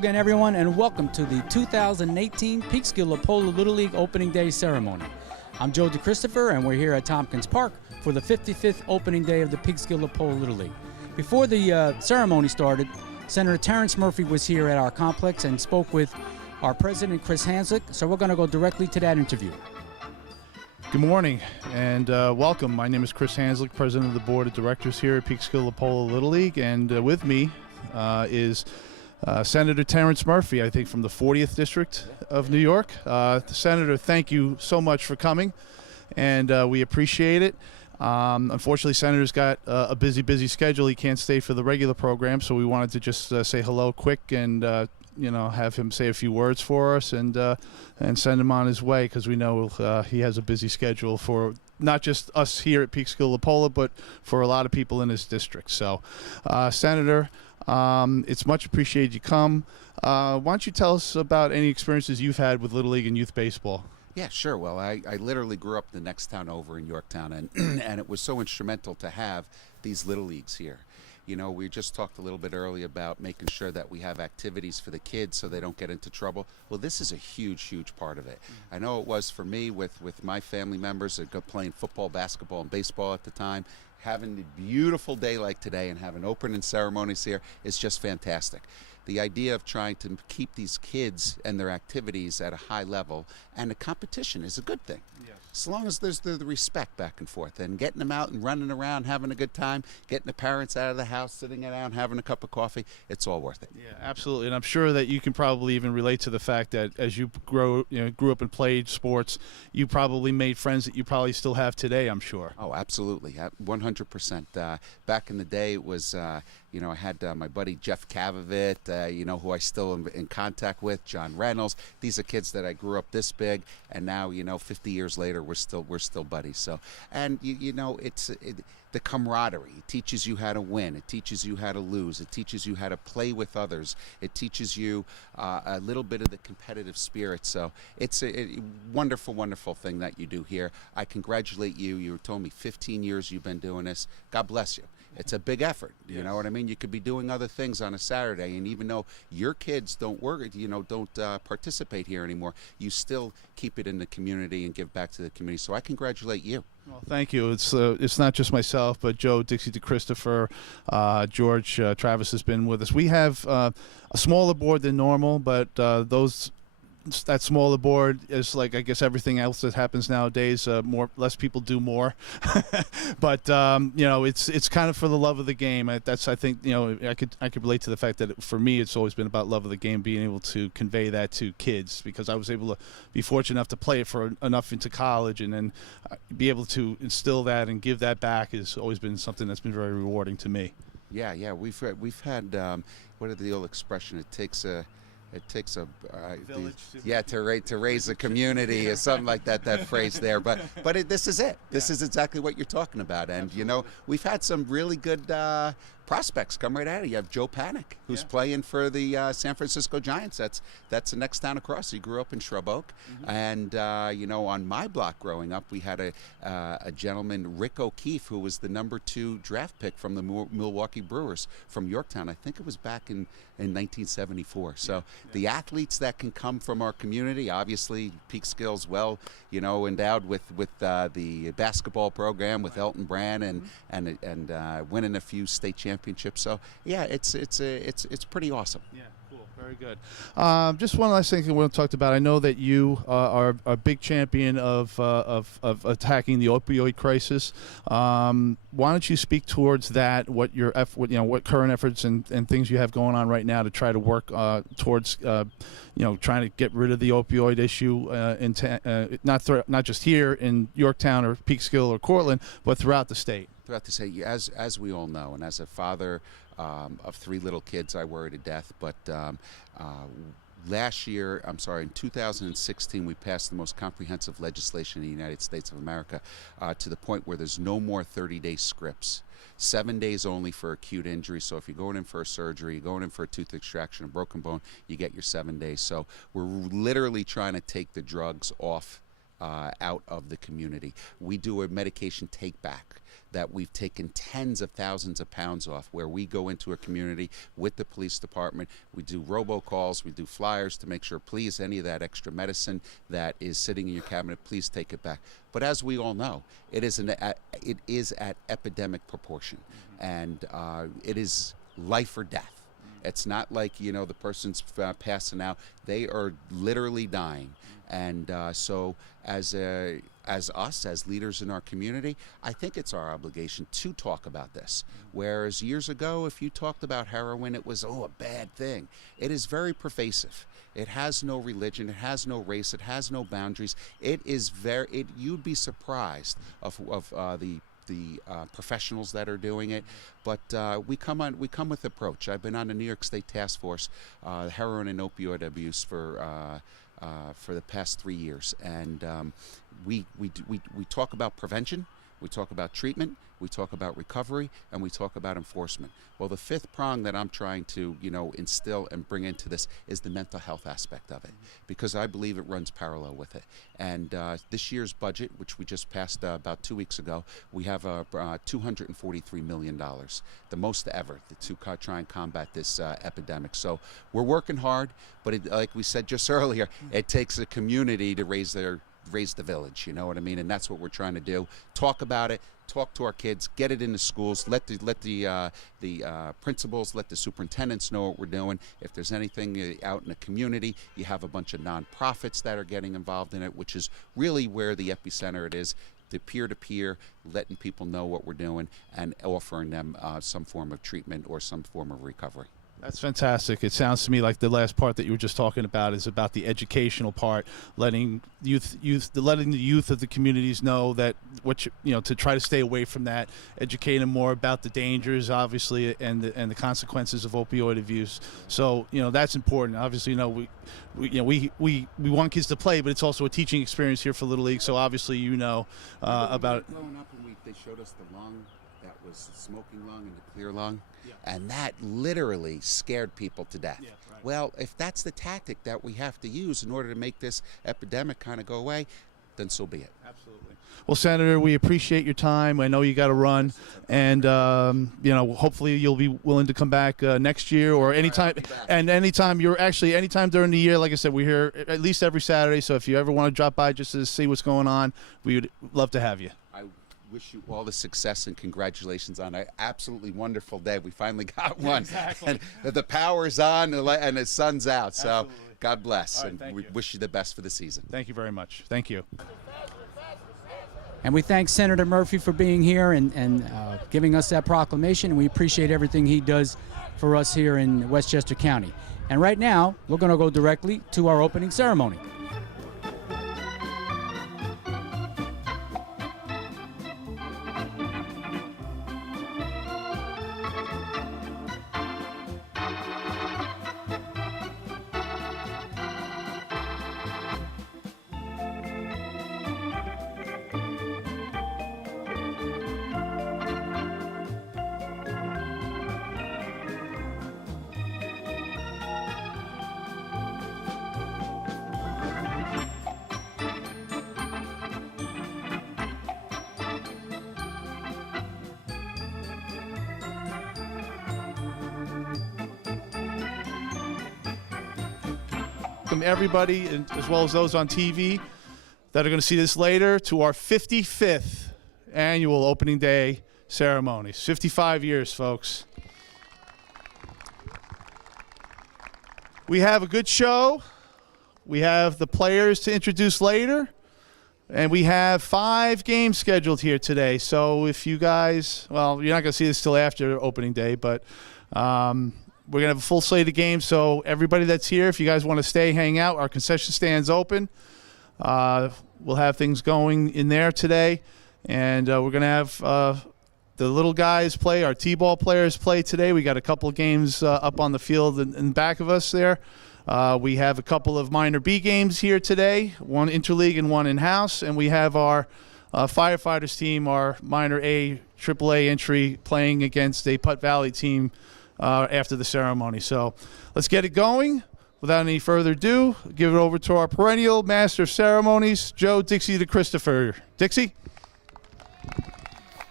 again, everyone, and welcome to the 2018 Peekskill Lapolla Little League Opening Day Ceremony. I'm Joe DeChristopher, and we're here at Tompkins Park for the 55th opening day of the Peekskill Lapolla Little League. Before the ceremony started, Senator Terrence Murphy was here at our complex and spoke with our president, Chris Hanslick, so we're going to go directly to that interview. Good morning and welcome. My name is Chris Hanslick, president of the board of directors here at Peekskill Lapolla Little League, and with me is Senator Terrence Murphy, I think from the 40th District of New York. Senator, thank you so much for coming, and we appreciate it. Unfortunately, Senator's got a busy schedule. He can't stay for the regular program, so we wanted to just say hello quick and have him say a few words for us and send him on his way, because we know he has a busy schedule for not just us here at Peekskill Lapolla, but for a lot of people in his district. So, Senator, it's much appreciated you come. Why don't you tell us about any experiences you've had with Little League and youth baseball? Yeah, sure. Well, I literally grew up the next town over in Yorktown, and and it was so instrumental to have these Little Leagues here. You know, we just talked a little bit earlier about making sure that we have activities for the kids so they don't get into trouble. Well, this is a huge part of it. I know it was for me with my family members that go playing football, basketball, and baseball at the time. Having a beautiful day like today and having opening ceremonies here is just fantastic. The idea of trying to keep these kids and their activities at a high level, and the competition is a good thing. Yes. As long as there's the respect back and forth, and getting them out and running around, having a good time, getting the parents out of the house, sitting down, having a cup of coffee, it's all worth it. Yeah, absolutely. And I'm sure that you can probably even relate to the fact that as you grew up and played sports, you probably made friends that you probably still have today, I'm sure. Oh, absolutely. 100%. Back in the day, it was, I had my buddy Jeff Cavavit, who I still am in contact with, John Reynolds. These are kids that I grew up this big, and now, 50 years later, we're still buddies. So, and it's the camaraderie. It teaches you how to win. It teaches you how to lose. It teaches you how to play with others. It teaches you a little bit of the competitive spirit. So it's a wonderful thing that you do here. I congratulate you. You told me 15 years you've been doing this. God bless you. It's a big effort. You know what I mean? You could be doing other things on a Saturday, and even though your kids don't work, don't participate here anymore, you still keep it in the community and give back to the community. So I congratulate you. Well, thank you. It's not just myself, but Joe, Dixie DeChristopher, George, Travis has been with us. We have a smaller board than normal, but that smaller board is like, I guess, everything else that happens nowadays. Less people do more, but it's kind of for the love of the game. I think I could relate to the fact that for me, it's always been about love of the game, being able to convey that to kids, because I was able to be fortunate enough to play it for enough into college, and then be able to instill that and give that back has always been something that's been very rewarding to me. Yeah. We've had what is the old expression? It takes a village to raise a community, or something like that. That phrase there, but this is it. This is exactly what you're talking about, and we've had some really good prospects come right out of you. You have Joe Panic, who's playing for the San Francisco Giants. That's the next town across. He grew up in Shrub Oak, and on my block growing up, we had a gentleman, Rick O'Keefe, who was the #2 draft pick from the Milwaukee Brewers from Yorktown. I think it was back in 1974. So the athletes that can come from our community, obviously Peekskill's endowed with the basketball program with Elton Brand and winning a few state championships. So yeah, it's pretty awesome. Yeah. Cool. Very good. Just one last thing we talked about. I know that you are a big champion of attacking the opioid crisis. Why don't you speak towards that? What what current efforts and things you have going on right now to try to work towards trying to get rid of the opioid issue, not just here in Yorktown or Peekskill or Cortland, but throughout the state. Throughout the state, as we all know, and as a father of 3 little kids, I worry to death. But in 2016, we passed the most comprehensive legislation in the United States of America, to the point where there's no more 30-day scripts. 7 days only for acute injury. So if you're going in for a surgery, you're going in for a tooth extraction, a broken bone, you get your 7 days. So we're literally trying to take the drugs off out of the community. We do a medication take back. that we've taken tens of thousands of pounds off, where we go into a community with the police department, we do robocalls, we do flyers to make sure, please, any of that extra medicine that is sitting in your cabinet, please take it back. But as we all know, it is at epidemic proportion, and it is life or death. It's not like, the person's passing out. They are literally dying. And so as us, as leaders in our community, I think it's our obligation to talk about this. Whereas years ago, if you talked about heroin, it was, a bad thing. It is very pervasive. It has no religion, it has no race, it has no boundaries. It is you'd be surprised of the professionals that are doing it, but we come with approach. I've been on the New York State Task Force, heroin and opioid abuse for the past 3 years, and we talk about prevention, we talk about treatment, we talk about recovery, and we talk about enforcement. Well, the fifth prong that I'm trying to instill and bring into this is the mental health aspect of it, because I believe it runs parallel with it. And this year's budget, which we just passed about 2 weeks ago, we have $243 million, the most ever, to try and combat this epidemic. So we're working hard, but like we said just earlier, it takes a community to raise the village, you know what I mean? And that's what we're trying to do. Talk about it, talk to our kids, get it in the schools, let the principals, let the superintendents know what we're doing. If there's anything out in the community, you have a bunch of nonprofits that are getting involved in it, which is really where the epicenter it is. The peer-to-peer, letting people know what we're doing and offering them some form of treatment or some form of recovery. That's fantastic. It sounds to me like the last part that you were just talking about is about the educational part, letting the youth of the communities know that to try to stay away from that, educate them more about the dangers, obviously, and the consequences of opioid abuse. So that's important. Obviously, we want kids to play, but it's also a teaching experience here for Little League. So obviously, about it. Growing up, and they showed us the lung that was the smoking lung and the clear lung. And that literally scared people to death. Yeah, right. Well, if that's the tactic that we have to use in order to make this epidemic kind of go away, then so be it. Absolutely. Well, Senator, we appreciate your time. I know you got to run, and hopefully you'll be willing to come back next year or anytime. And anytime during the year, like I said, we're here at least every Saturday. So if you ever want to drop by just to see what's going on, we would love to have you. I wish you all the success and congratulations on an absolutely wonderful day. We finally got one. Exactly. And the power's on and the sun's out. So Absolutely. God bless. All right, and we wish you the best for the season. Thank you very much. Thank you. And we thank Senator Murphy for being here and giving us that proclamation. And we appreciate everything he does for us here in Westchester County. And right now, we're going to go directly to our opening ceremony. Welcome everybody, and as well as those on TV that are going to see this later, to our 55th annual opening day ceremonies. 55 years, folks. We have a good show. We have the players to introduce later. And we have 5 games scheduled here today. So if you guys, well, you're not going to see this till after opening day, but we're going to have a full slate of games. So everybody that's here, if you guys want to stay, hang out, our concession stand's open. We'll have things going in there today. And we're going to have the little guys play, our T-ball players play today. We got a couple of games up on the field in back of us there. We have a couple of minor B games here today, one interleague and one in-house. And we have our firefighters team, our minor A, AAA entry, playing against a Putt Valley team after the ceremony. So let's get it going. Without any further ado, give it over to our perennial master of ceremonies, Joe Dixie DeChristopher. Dixie?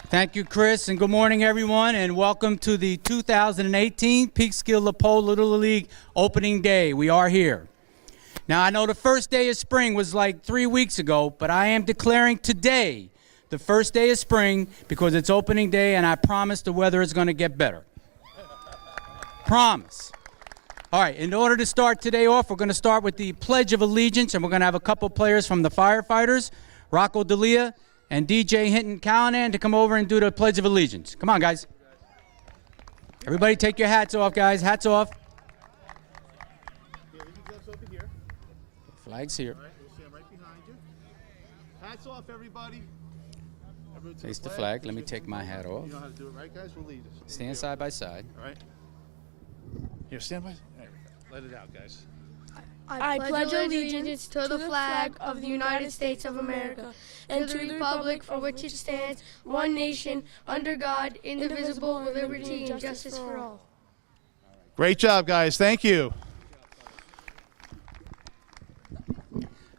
Thank you, Chris, and good morning, everyone, and welcome to the 2018 Peekskill Lapolla Little League Opening Day. We are here. Now, I know the first day of spring was like 3 weeks ago, but I am declaring today the first day of spring because it's opening day, and I promise the weather is going to get better. Promise. All right, in order to start today off, we're going to start with the Pledge of Allegiance, and we're going to have a couple players from the firefighters, Rocco D'Elia and DJ Hinton Callanan, to come over and do the Pledge of Allegiance. Come on, guys. Everybody take your hats off, guys. Hats off. Flag's here. All right, we'll stand right behind you. Hats off, everybody. Face the flag. Let me take my hat off. You know how to do it, right, guys? We'll lead us. Stand side by side. All right. Here, stand by. There we go. Let it out, guys. I pledge allegiance to the flag of the United States of America and to the republic for which it stands, one nation, under God, indivisible, with liberty and justice for all. Great job, guys. Thank you.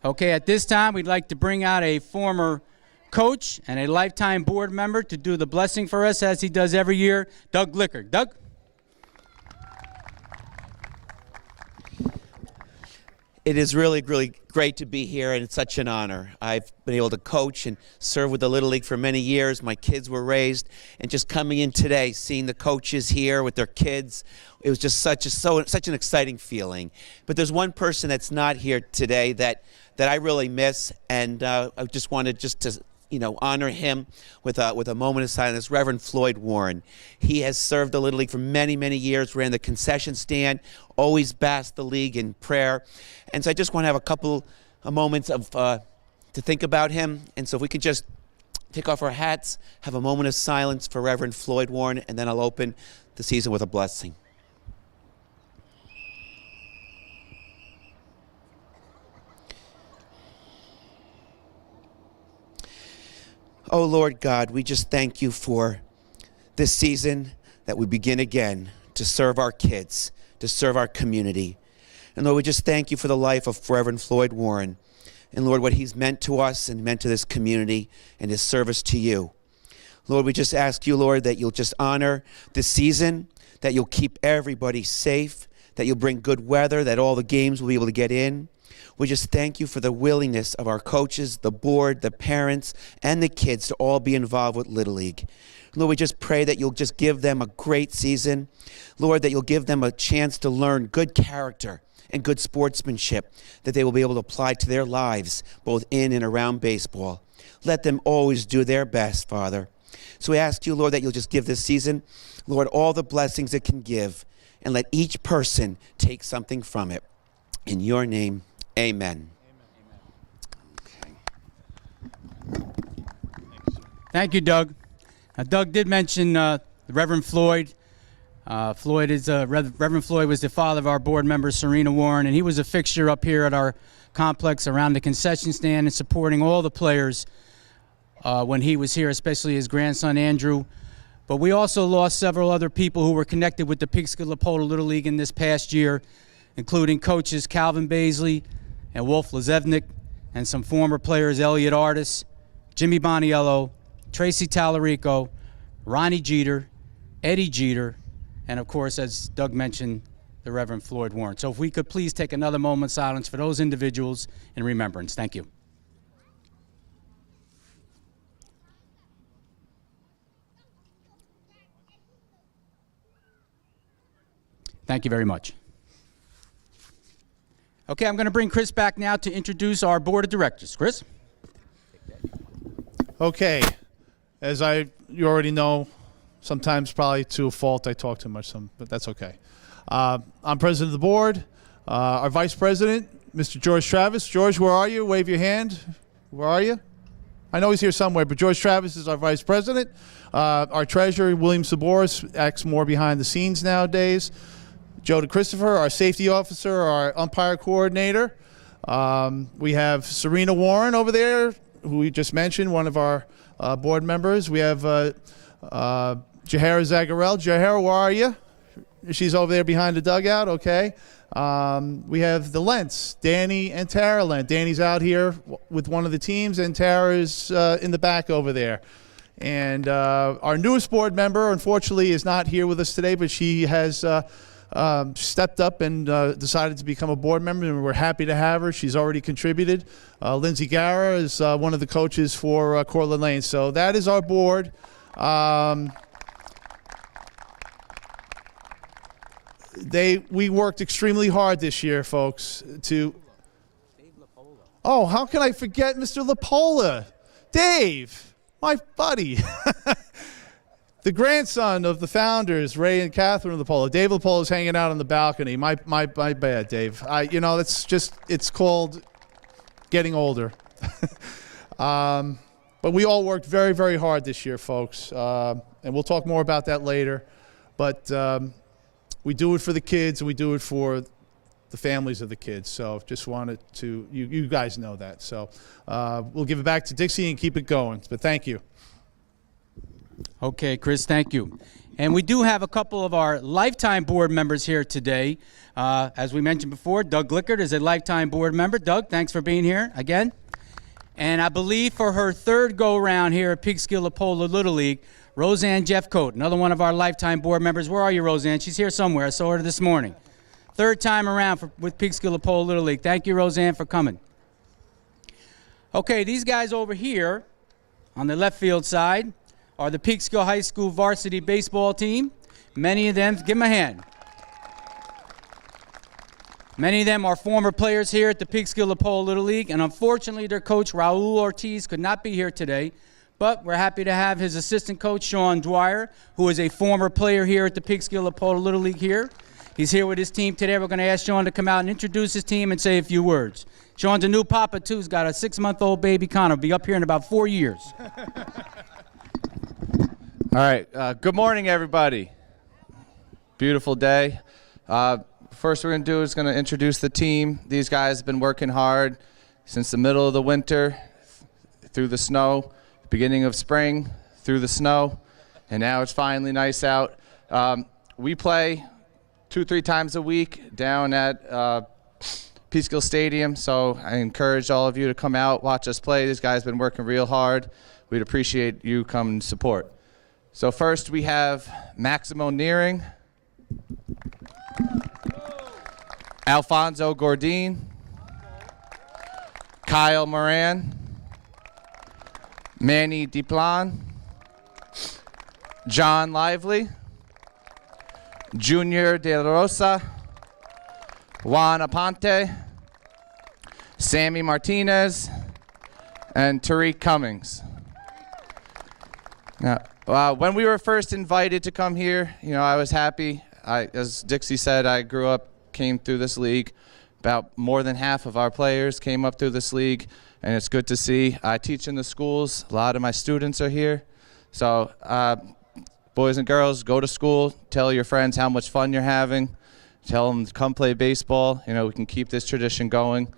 Okay, at this time, we'd like to bring out a former coach and a lifetime board member to do the blessing for us, as he does every year, Doug Glicker. Doug? It is really, really great to be here, and it's such an honor. I've been able to coach and serve with the Little League for many years. My kids were raised, and just coming in today, seeing the coaches here with their kids, it was just such an exciting feeling. But there's one person that's not here today that I really miss, and I just wanted to honor him with a moment of silence. Reverend Floyd Warren. He has served the Little League for many, many years, ran the concession stand, always basked the league in prayer. And so I just want to have a couple of moments to think about him. And so if we could just take off our hats, have a moment of silence for Reverend Floyd Warren, and then I'll open the season with a blessing. Oh, Lord God, we just thank you for this season that we begin again to serve our kids, to serve our community. And Lord, we just thank you for the life of Reverend Floyd Warren. And Lord, what he's meant to us and meant to this community and his service to you. Lord, we just ask you, Lord, that you'll just honor this season, that you'll keep everybody safe, that you'll bring good weather, that all the games will be able to get in. We just thank you for the willingness of our coaches, the board, the parents, and the kids to all be involved with Little League. Lord, we just pray that you'll just give them a great season. Lord, that you'll give them a chance to learn good character and good sportsmanship that they will be able to apply to their lives, both in and around baseball. Let them always do their best, Father. So we ask you, Lord, that you'll just give this season, Lord, all the blessings it can give, and let each person take something from it. In your name, amen. Okay. Thank you, Doug. Doug did mention Reverend Floyd. Reverend Floyd was the father of our board member, Serena Warren, and he was a fixture up here at our complex around the concession stand and supporting all the players when he was here, especially his grandson, Andrew. But we also lost several other people who were connected with the Peekskill Lapolla Little League in this past year, including coaches Calvin Baisley and Wolf Lazevnik, and some former players, Elliot Artis, Jimmy Boniello, Tracy Tallarico, Ronnie Jeter, Eddie Jeter, and of course, as Doug mentioned, the Reverend Floyd Warren. So if we could please take another moment of silence for those individuals in remembrance. Thank you. Thank you very much. Okay, I'm going to bring Chris back now to introduce our board of directors. Chris? Okay. As you already know, sometimes probably to a fault I talk too much, but that's okay. I'm president of the board. Our vice president, Mr. George Travis. George, where are you? Wave your hand. Where are you? I know he's here somewhere, but George Travis is our vice president. Our treasurer, William Saboris, acts more behind the scenes nowadays. Joe DeChristopher, our safety officer, our umpire coordinator. We have Serena Warren over there, who we just mentioned, one of our board members. We have Jahara Zagarel. Jahara, where are you? She's over there behind the dugout, okay. We have the Lents, Danny and Tara Lent. Danny's out here with one of the teams, and Tara's in the back over there. And our newest board member, unfortunately, is not here with us today, but she has stepped up and decided to become a board member, and we're happy to have her. She's already contributed. Lindsay Gara is one of the coaches for Cortland Lane. So that is our board. We worked extremely hard this year, folks, to... Oh, how can I forget Mr. Lapolla? Dave, my buddy. The grandson of the founders, Ray and Catherine Lapolla. Dave Lapolla is hanging out on the balcony. My bad, Dave. It's called getting older. But we all worked very, very hard this year, folks. And we'll talk more about that later. But we do it for the kids, and we do it for the families of the kids. So just wanted to, you guys know that. So we'll give it back to Dixie and keep it going. But thank you. Okay, Chris, thank you. And we do have a couple of our lifetime board members here today. As we mentioned before, Doug Glickert is a lifetime board member. Doug, thanks for being here again. And I believe for her third go-round here at Peekskill Lapolla Little League, Roseanne Jeffcoat, another one of our lifetime board members. Where are you, Roseanne? She's here somewhere. I saw her this morning. Third time around with Peekskill Lapolla Little League. Thank you, Roseanne, for coming. Okay, these guys over here on the left field side are the Peekskill High School varsity baseball team. Many of them, give them a hand. Many of them are former players here at the Peekskill Lapolla Little League, and unfortunately their coach, Raul Ortiz, could not be here today, but we're happy to have his assistant coach, Sean Dwyer, who is a former player here at the Peekskill Lapolla Little League here. He's here with his team today. We're going to ask Sean to come out and introduce his team and say a few words. Sean's a new papa, too. He's got a 6-month-old baby, Connor. Will be up here in about 4 years. All right. Good morning, everybody. Beautiful day. First we're going to do is going to introduce the team. These guys have been working hard since the middle of the winter, through the snow, beginning of spring, through the snow, and now it's finally nice out. We play 2-3 times a week down at Peekskill Stadium, so I encourage all of you to come out, watch us play. These guys have been working real hard. We'd appreciate you coming to support. So first we have Maximo Nearing, Alfonso Gordine, Kyle Moran, Manny Diplan, John Lively, Junior De La Rosa, Juan Aponte, Sammy Martinez, and Tariq Cummings. Now, when we were first invited to come here, I was happy. As Dixie said, I came through this league. About more than half of our players came up through this league, and it's good to see. I teach in the schools. A lot of my students are here. So, boys and girls, go to school. Tell your friends how much fun you're having. Tell them to come play baseball. We can keep this tradition going,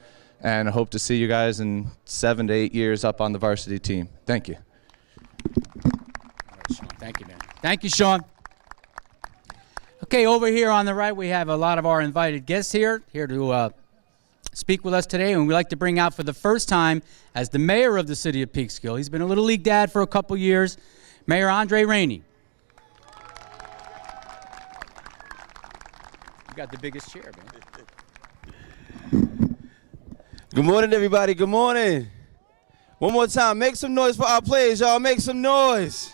and I hope to see you guys in 7 to 8 years up on the varsity team. Thank you. Thank you, man. Thank you, Sean. Okay, over here on the right, we have a lot of our invited guests here to speak with us today, and we'd like to bring out for the first time as the mayor of the city of Peekskill. He's been a Little League dad for a couple years, Mayor Andre Rainey. You got the biggest chair, man. Good morning, everybody. Good morning. One more time, make some noise for our players, y'all. Make some noise.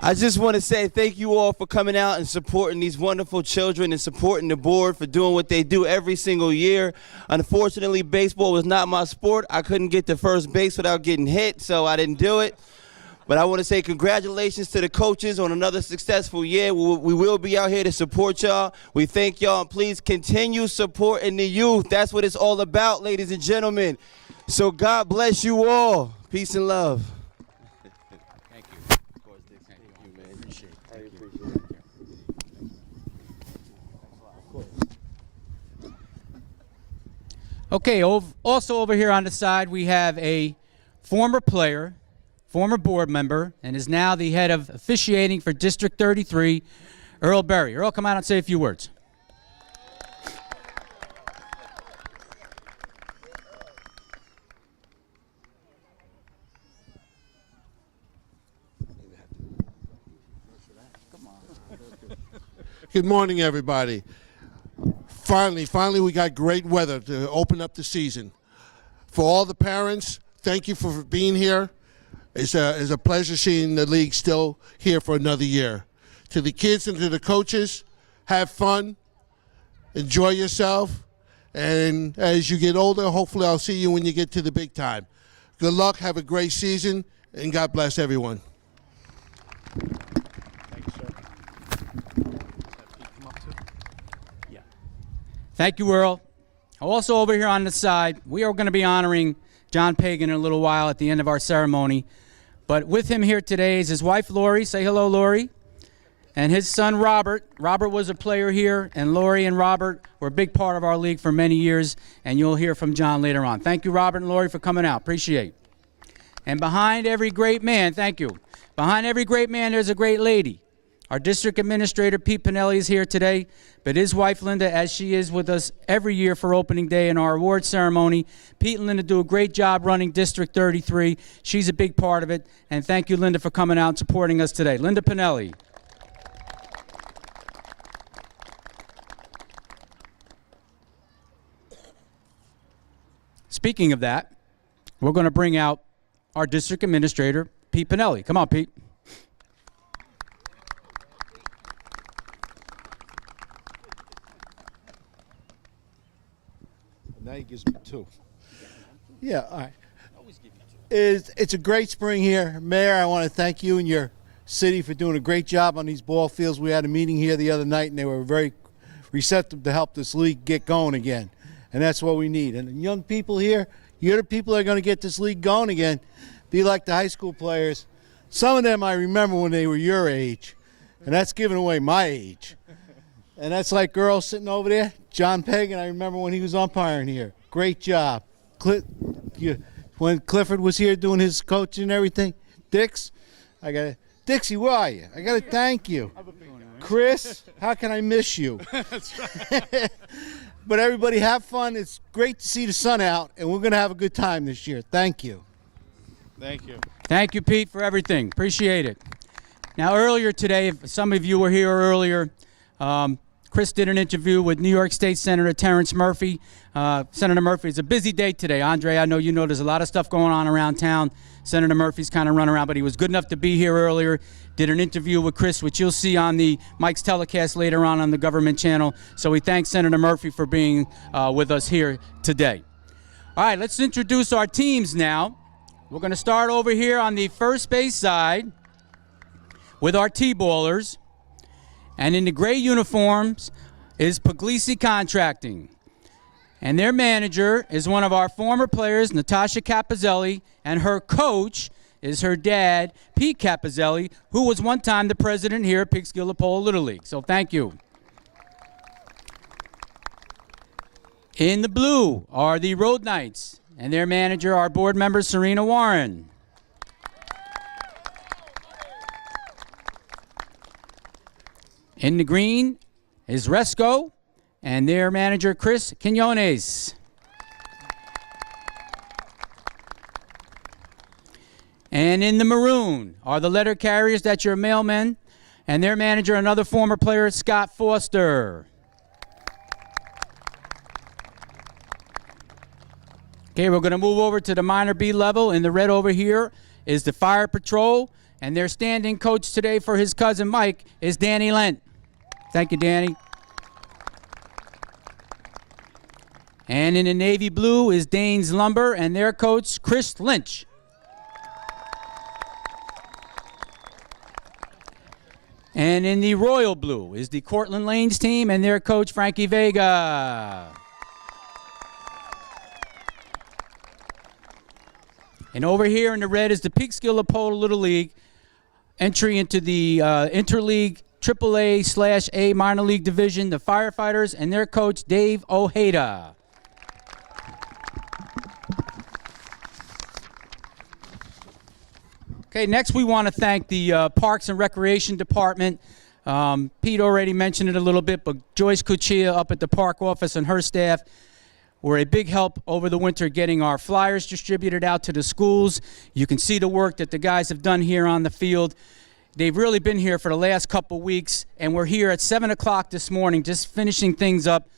I just want to say thank you all for coming out and supporting these wonderful children and supporting the board for doing what they do every single year. Unfortunately, baseball was not my sport. I couldn't get to first base without getting hit, so I didn't do it. But I want to say congratulations to the coaches on another successful year. We will be out here to support y'all. We thank y'all, and please continue supporting the youth. That's what it's all about, ladies and gentlemen. So God bless you all. Peace and love. Thank you. Of course, thank you, man. Appreciate it. I appreciate it. Okay, also over here on the side, we have a former player, former board member, and is now the head of officiating for District 33, Earl Berry. Earl, come out and say a few words. Good morning, everybody. Finally, we got great weather to open up the season. For all the parents, thank you for being here. It's a pleasure seeing the league still here for another year. To the kids and to the coaches, have fun, enjoy yourself, and as you get older, hopefully I'll see you when you get to the big time. Good luck, have a great season, and God bless everyone. Thank you, Earl. Also over here on the side, we are going to be honoring John Pagan in a little while at the end of our ceremony. But with him here today is his wife, Lori. Say hello, Lori. And his son, Robert. Robert was a player here, and Lori and Robert were a big part of our league for many years, and you'll hear from John later on. Thank you, Robert and Lori, for coming out. Appreciate it. And behind every great man, thank you. Behind every great man, there's a great lady. Our district administrator, Pete Pinelli, is here today, but his wife, Linda, as she is with us every year for opening day and our award ceremony. Pete and Linda do a great job running District 33. She's a big part of it, and thank you, Linda, for coming out and supporting us today. Linda Pinelli. Speaking of that, we're going to bring out our district administrator, Pete Pinelli. Come on, Pete. Now he gives me two. Yeah, all right. It's a great spring here. Mayor, I want to thank you and your city for doing a great job on these ball fields. We had a meeting here the other night, and they were very receptive to help this league get going again. And that's what we need. And the young people here, you're the people that are going to get this league going again. Be like the high school players. Some of them I remember when they were your age, and that's giving away my age. And that's like girls sitting over there. John Pagan, I remember when he was umpiring here. Great job. When Clifford was here doing his coaching and everything. Dixie, where are you? I got to thank you. Chris, how can I miss you? That's right. But everybody have fun. It's great to see the sun out, and we're going to have a good time this year. Thank you. Thank you. Thank you, Pete, for everything. Appreciate it. Now, earlier today, if some of you were here earlier, Chris did an interview with New York State Senator Terrence Murphy. Senator Murphy, it's a busy day today. Andre, I know you know there's a lot of stuff going on around town. Senator Murphy's kind of run around, but he was good enough to be here earlier. Did an interview with Chris, which you'll see on the Mike's telecast later on the government channel. So we thank Senator Murphy for being with us here today. All right, let's introduce our teams now. We're going to start over here on the first base side with our T-ballers. And in the gray uniforms is Puglisi Contracting. And their manager is one of our former players, Natasha Capizzelli, and her coach is her dad, Pete Capizzelli, who was one time the president here at Peekskill Lapolla Little League. So thank you. In the blue are the Road Knights, and their manager, our board member, Serena Warren. In the green is Resco, and their manager, Chris Quinones. And in the maroon are the letter carriers, that's your mailmen, and their manager, another former player, Scott Foster. Okay, we're going to move over to the minor B level. In the red over here is the Fire Patrol, and their standing coach today for his cousin Mike is Danny Lent. Thank you, Danny. And in the navy blue is Danes Lumber and their coach, Chris Lynch. And in the royal blue is the Cortland Lanes team and their coach, Frankie Vega. And over here in the red is the Peekskill Lapolla Little League entry into the interleague AAA/A minor league division, the Firefighters and their coach, Dave Ojeda. Okay, next we want to thank the Parks and Recreation Department. Pete already mentioned it a little bit, but Joyce Cuccia up at the park office and her staff were a big help over the winter getting our flyers distributed out to the schools. You can see the work that the guys have done here on the field. They've really been here for the last couple weeks, and we're here at 7 o'clock this morning just finishing things up.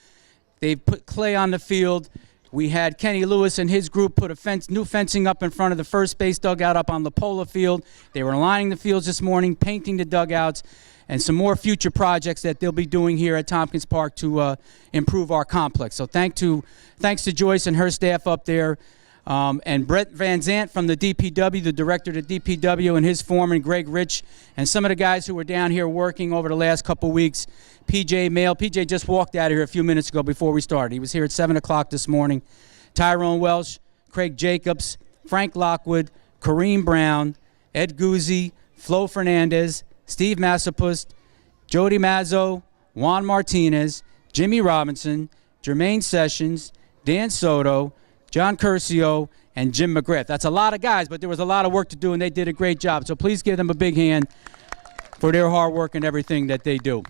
They've put clay on the field. We had Kenny Lewis and his group put a new fencing up in front of the first base dugout up on Lapolla Field. They were lining the fields this morning, painting the dugouts, and some more future projects that they'll be doing here at Tompkins Park to improve our complex. So thanks to Joyce and her staff up there, and Brett Van Zant from the DPW, the director of the DPW, and his foreman, Greg Rich, and some of the guys who were down here working over the last couple weeks. PJ Mail. PJ just walked out of here a few minutes ago before we started. He was here at 7 o'clock this morning. Tyrone Welsh, Craig Jacobs, Frank Lockwood, Kareem Brown, Ed Guzzi, Flo Fernandez, Steve Massapust, Jody Mazzo, Juan Martinez, Jimmy Robinson, Jermaine Sessions, Dan Soto, John Curcio, and Jim McGriff. That's a lot of guys, but there was a lot of work to do, and they did a great job. So please give them a big hand for their hard work and everything that they do.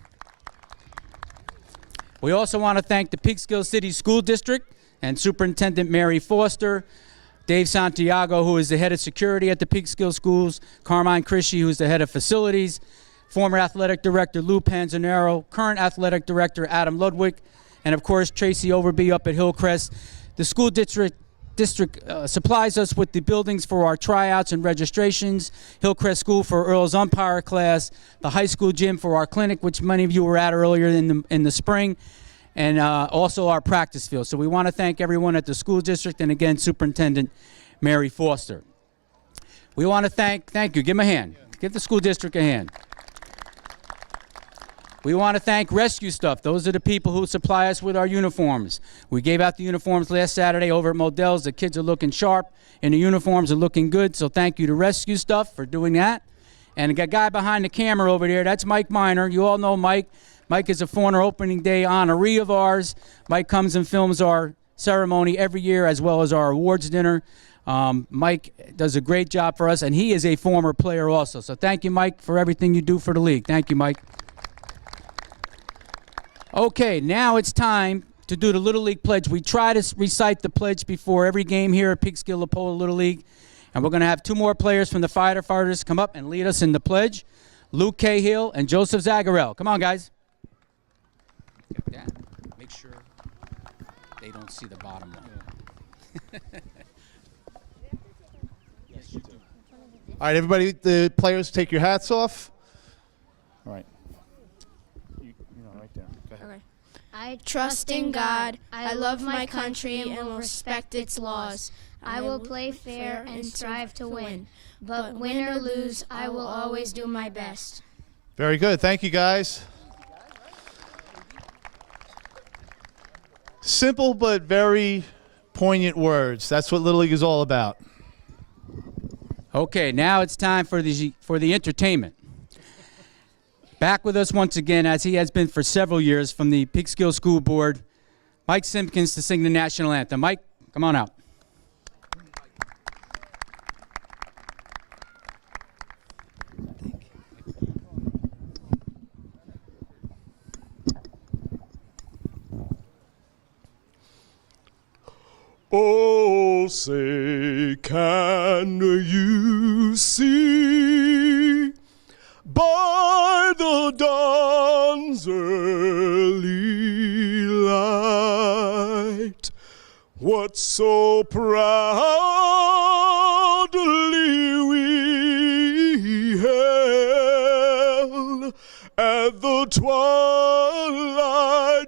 We also want to thank the Peekskill City School District and Superintendent Mary Foster, Dave Santiago, who is the head of security at the Peekskill Schools, Carmine Crisci, who's the head of facilities, former athletic director Lou Panzanero, current athletic director Adam Ludwig, and of course Tracy Overby up at Hillcrest. The school district supplies us with the buildings for our tryouts and registrations, Hillcrest School for Earl's umpire class, the high school gym for our clinic, which many of you were at earlier in the spring, and also our practice field. So we want to thank everyone at the school district and again Superintendent Mary Foster. We want to thank you, give them a hand. Give the school district a hand. We want to thank Rescue Stuff. Those are the people who supply us with our uniforms. We gave out the uniforms last Saturday over at Modell's. The kids are looking sharp, and the uniforms are looking good, so thank you to Rescue Stuff for doing that. And a guy behind the camera over there, that's Mike Miner. You all know Mike. Mike is a former opening day honoree of ours. Mike comes and films our ceremony every year as well as our awards dinner. Mike does a great job for us, and he is a former player also. So thank you, Mike, for everything you do for the league. Thank you, Mike. Okay, now it's time to do the Little League Pledge. We try to recite the pledge before every game here at Peekskill Lapolla Little League. And we're going to have two more players from the firefighters come up and lead us in the pledge. Luke Cahill and Joseph Zagarel. Come on, guys. Make sure they don't see the bottom one. All right, everybody, the players, take your hats off. All right. Right there. Go ahead. Okay. I trust in God. I love my country and will respect its laws. I will play fair and strive to win. But win or lose, I will always do my best. Very good. Thank you, guys. Simple but very poignant words. That's what Little League is all about. Okay, now it's time for the entertainment. Back with us once again, as he has been for several years, from the Peekskill School Board, Mike Simpkins to sing the national anthem. Mike, come on out. Oh, say, can you see by the dawn's early light what so proudly we hailed at the twilight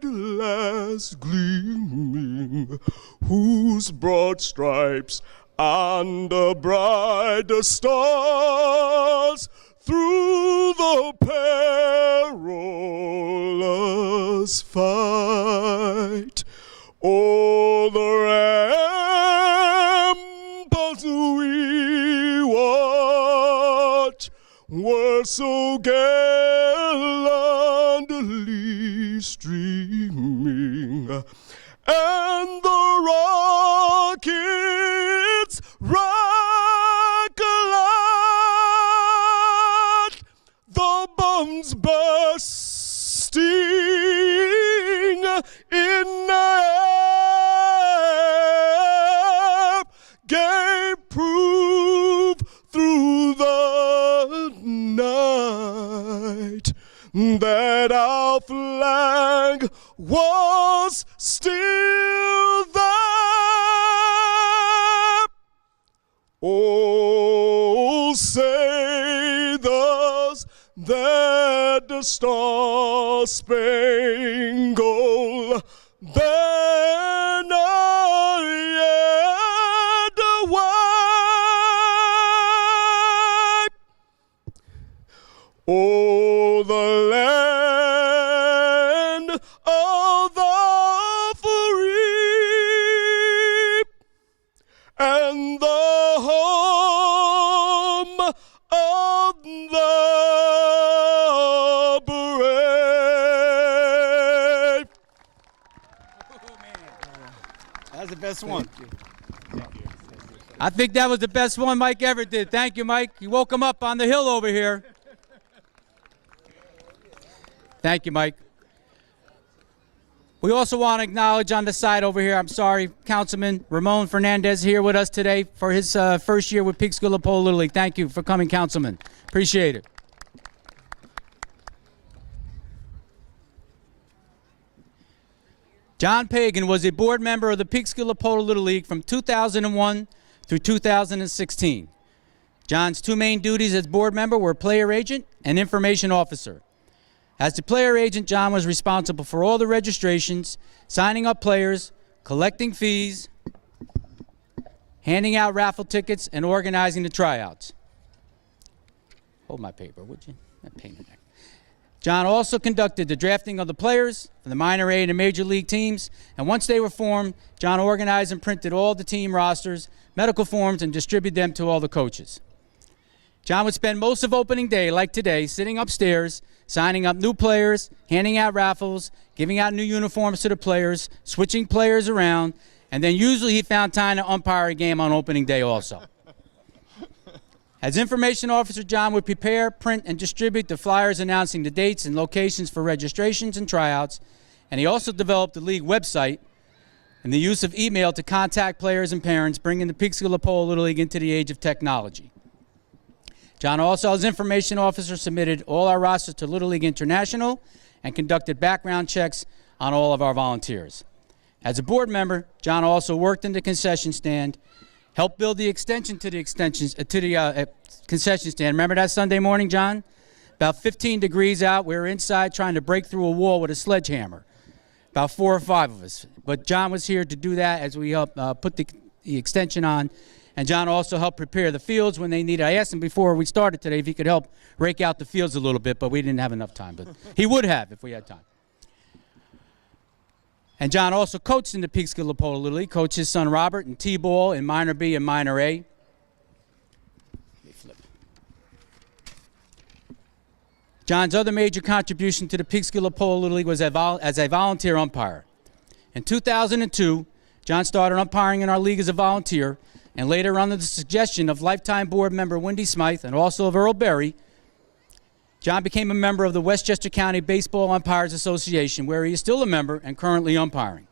last gleaming, whose broad stripes and the bright stars through the perilous fight o'er the ramparts we watch were so gallantly streaming, and the rockets rock-a-lot, the bombs bursting in the air gave proof through the night Oh, say thus that the star-spangled banner yet wave. Oh, the land of the free and the home of the brave. That's the best one. I think that was the best one Mike ever did. Thank you, Mike. You woke him up on the hill over here. Thank you, Mike. We also want to acknowledge on the side over here, I'm sorry, Councilman Ramon Fernandez here with us today for his first year with Peekskill Lapolla Little League. Thank you for coming, Councilman. Appreciate it. John Pagan was a board member of the Peekskill Lapolla Little League from 2001 through 2016. John's two main duties as board member were player agent and information officer. As the player agent, John was responsible for all the registrations, signing up players, collecting fees, handing out raffle tickets, and organizing the tryouts. Hold my paper, would you? That pain in the neck. John also conducted the drafting of the players for the minor A and the major league teams, and once they were formed, John organized and printed all the team rosters, medical forms, and distributed them to all the coaches. John would spend most of opening day, like today, sitting upstairs, signing up new players, handing out raffles, giving out new uniforms to the players, switching players around, and then usually he found time to umpire a game on opening day also. As information officer, John would prepare, print, and distribute the flyers announcing the dates and locations for registrations and tryouts, and he also developed the league website and the use of email to contact players and parents, bringing the Peekskill Lapolla Little League into the age of technology. John also, as information officer, submitted all our rosters to Little League International and conducted background checks on all of our volunteers. As a board member, John also worked in the concession stand, helped build the extension to the concession stand. Remember that Sunday morning, John? About 15 degrees out, we were inside trying to break through a wall with a sledgehammer. About 4 or 5 of us. But John was here to do that as we helped put the extension on. And John also helped prepare the fields when they needed. I asked him before we started today if he could help rake out the fields a little bit, but we didn't have enough time. But he would have if we had time. And John also coached in the Peekskill Lapolla Little League, coached his son Robert in T-ball in minor B and minor A. John's other major contribution to the Peekskill Lapolla Little League was as a volunteer umpire. In 2002, John started umpiring in our league as a volunteer, and later, under the suggestion of lifetime board member Wendy Smythe and also of Earl Berry, John became a member of the Westchester County Baseball Umpires Association, where he is still a member and currently umpiring.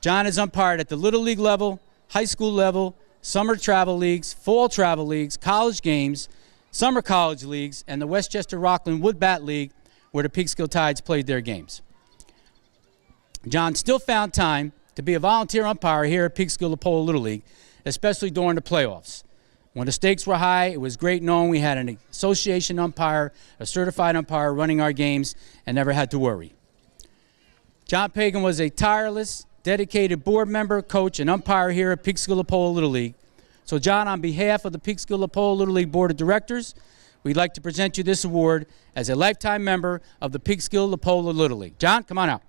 John has umpired at the Little League level, high school level, summer travel leagues, fall travel leagues, college games, summer college leagues, and the Westchester Rockland Wood Bat League, where the Peekskill Tides played their games. John still found time to be a volunteer umpire here at Peekskill Lapolla Little League, especially during the playoffs. When the stakes were high, it was great knowing we had an association umpire, a certified umpire running our games, and never had to worry. John Pagan was a tireless, dedicated board member, coach, and umpire here at Peekskill Lapolla Little League. So, John, on behalf of the Peekskill Lapolla Little League Board of Directors, we'd like to present you this award as a lifetime member of the Peekskill Lapolla Little League. John, come on out.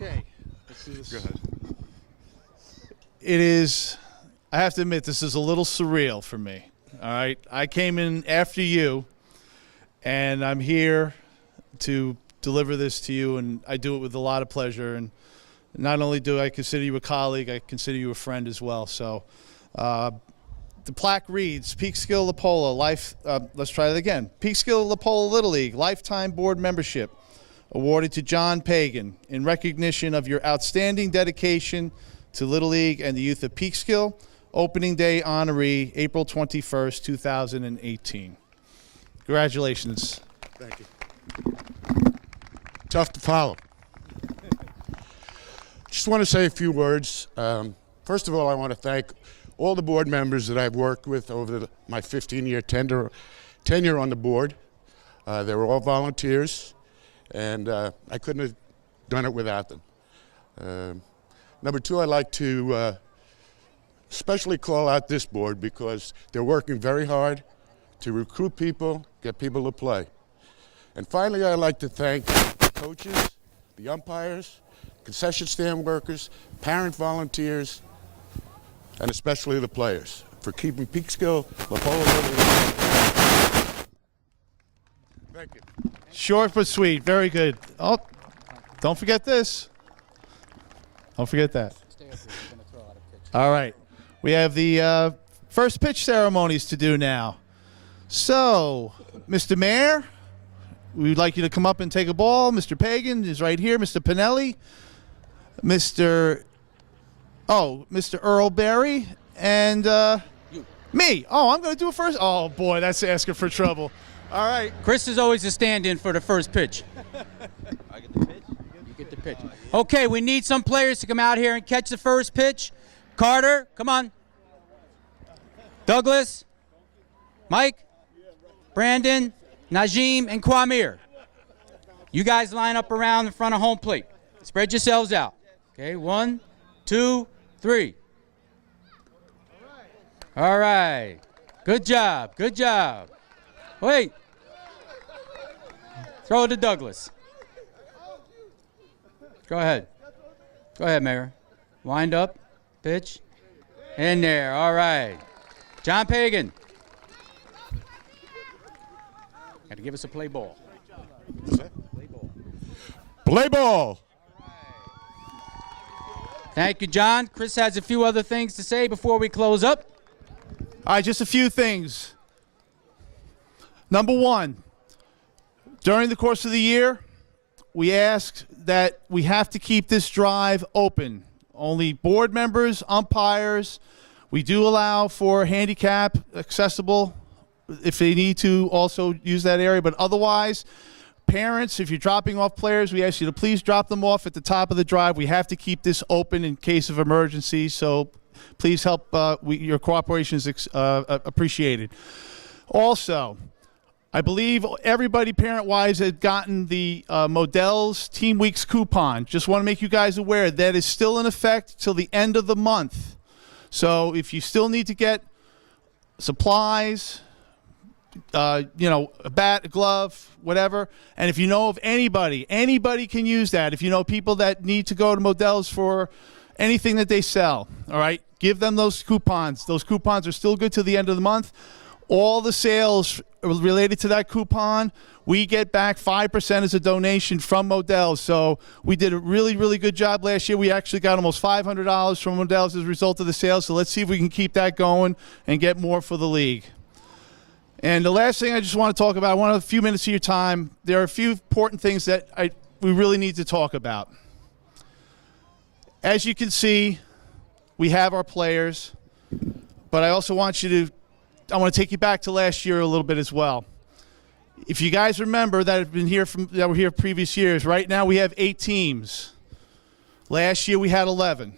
Okay. Go ahead. It is, I have to admit, this is a little surreal for me. All right. I came in after you, and I'm here to deliver this to you, and I do it with a lot of pleasure. And not only do I consider you a colleague, I consider you a friend as well. So the plaque reads, Peekskill Lapolla, let's try that again. Peekskill Lapolla Little League, lifetime board membership, awarded to John Pagan in recognition of your outstanding dedication to Little League and the youth of Peekskill. Opening Day honoree, April 21st, 2018. Congratulations. Thank you. tough to follow. Just want to say a few words. First of all, I want to thank all the board members that I've worked with over my 15-year tenure on the board. They were all volunteers, and I couldn't have done it without them. Number two, I'd like to especially call out this board because they're working very hard to recruit people, get people to play. And finally, I'd like to thank the coaches, the umpires, concession stand workers, parent volunteers, and especially the players for keeping Peekskill Lapolla. Thank you. Short but sweet. Very good. Oh, don't forget this. Don't forget that. All right. We have the first pitch ceremonies to do now. So, Mr. Mayor, we'd like you to come up and take a ball. Mr. Pagan is right here. Mr. Pinelli. Mr. Earl Berry, and me. Oh, I'm going to do it first. Oh, boy, that's asking for trouble. All right. Chris is always a stand-in for the first pitch. I get the pitch? You get the pitch. Okay, we need some players to come out here and catch the first pitch. Carter, come on. Douglas, Mike, Brandon, Najim, and Kwamir. You guys line up around the front of home plate. Spread yourselves out. Okay, 1, 2, 3. All right. Good job. Good job. Wait. Throw it to Douglas. Go ahead. Go ahead, Mayor. Wind up. Pitch. In there. All right. John Pagan. Got to give us a play ball. Play ball. Play ball. Thank you, John. Chris has a few other things to say before we close up. All right, just a few things. Number one, during the course of the year, we asked that we have to keep this drive open. Only board members, umpires. We do allow for handicap accessible if they need to also use that area, but otherwise, parents, if you're dropping off players, we ask you to please drop them off at the top of the drive. We have to keep this open in case of emergency, so please help. Your cooperation is appreciated. Also, I believe everybody parent-wise had gotten the Modell's Team Weeks coupon. Just want to make you guys aware that is still in effect till the end of the month. So if you still need to get supplies, a bat, a glove, whatever. And if you know of anybody can use that. If you know people that need to go to Modell's for anything that they sell, all right, give them those coupons. Those coupons are still good to the end of the month. All the sales related to that coupon, we get back 5% as a donation from Modell's. So we did a really, really good job last year. We actually got almost $500 from Modell's as a result of the sales. So let's see if we can keep that going and get more for the league. And the last thing I just want to talk about, I want a few minutes of your time. There are a few important things that we really need to talk about. As you can see, we have our players, but I also want to take you back to last year a little bit as well. If you guys remember that were here previous years, right now we have 8 teams. Last year we had 11.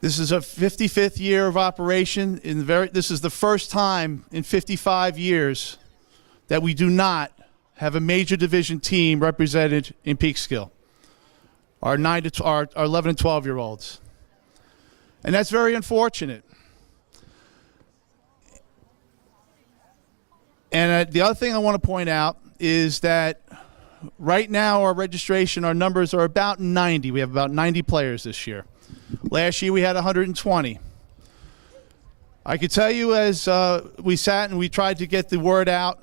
This is a 55th year of operation. This is the first time in 55 years that we do not have a major division team represented in Peekskill. Our 11 and 12-year-olds. And that's very unfortunate. And the other thing I want to point out is that right now our numbers are about 90. We have about 90 players this year. Last year we had 120. I could tell you as we sat and we tried to get the word out,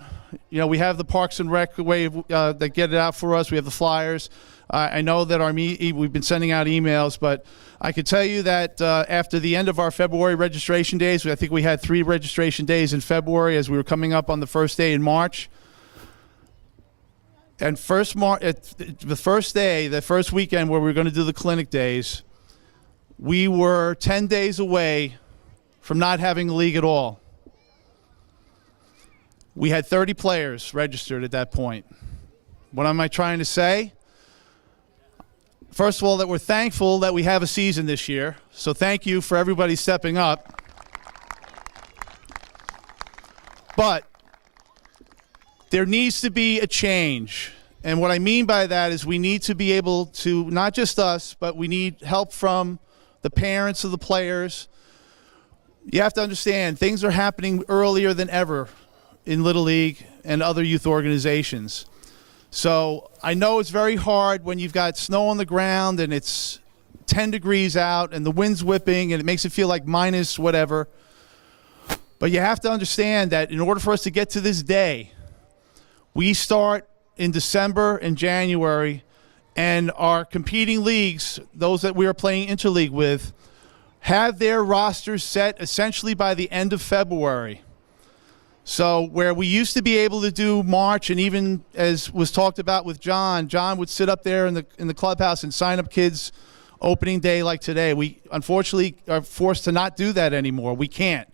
we have the Parks and Rec way that get it out for us. We have the flyers. I know that we've been sending out emails, but I could tell you that after the end of our February registration days, I think we had 3 registration days in February as we were coming up on the first day in March. And the first weekend where we were going to do the clinic days, we were 10 days away from not having a league at all. We had 30 players registered at that point. What am I trying to say? First of all, that we're thankful that we have a season this year. So thank you for everybody stepping up. But there needs to be a change. And what I mean by that is we need to be able to, not just us, but we need help from the parents of the players. You have to understand, things are happening earlier than ever in Little League and other youth organizations. So I know it's very hard when you've got snow on the ground and it's 10 degrees out and the wind's whipping and it makes it feel like minus whatever. But you have to understand that in order for us to get to this day, we start in December and January, and our competing leagues, those that we are playing interleague with, have their rosters set essentially by the end of February. So where we used to be able to do March, and even as was talked about with John would sit up there in the clubhouse and sign up kids opening day like today. We unfortunately are forced to not do that anymore. We can't.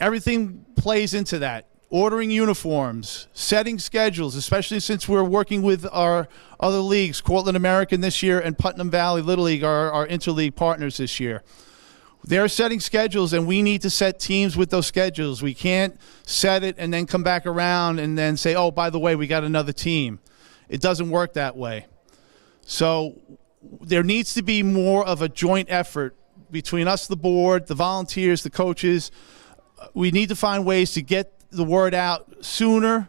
Everything plays into that. Ordering uniforms, setting schedules, especially since we're working with our other leagues, Cortland American this year and Putnam Valley Little League are our interleague partners this year. They're setting schedules, and we need to set teams with those schedules. We can't set it and then come back around and then say, oh, by the way, we got another team. It doesn't work that way. So there needs to be more of a joint effort between us, the board, the volunteers, the coaches. We need to find ways to get the word out sooner,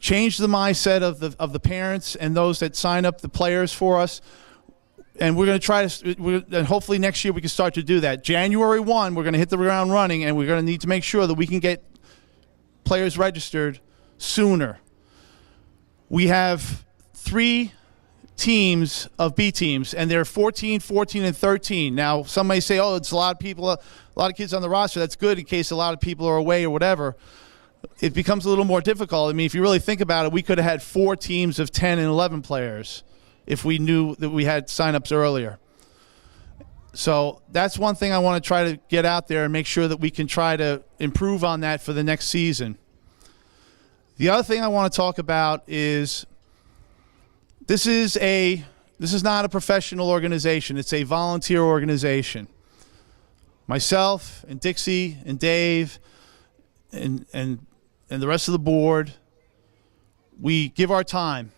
change the mindset of the parents and those that sign up the players for us. And we're going to try to, and hopefully next year we can start to do that. January 1, we're going to hit the ground running, and we're going to need to make sure that we can get players registered sooner. We have 3 teams of B teams, and they're 14, 14, and 13. Now, some may say, oh, it's a lot of people, a lot of kids on the roster. That's good in case a lot of people are away or whatever. It becomes a little more difficult. I mean, if you really think about it, we could have had 4 teams of 10 and 11 players if we knew that we had signups earlier. So that's one thing I want to try to get out there and make sure that we can try to improve on that for the next season. The other thing I want to talk about is this is not a professional organization. It's a volunteer organization. Myself and Dixie and Dave and the rest of the board, we give our time.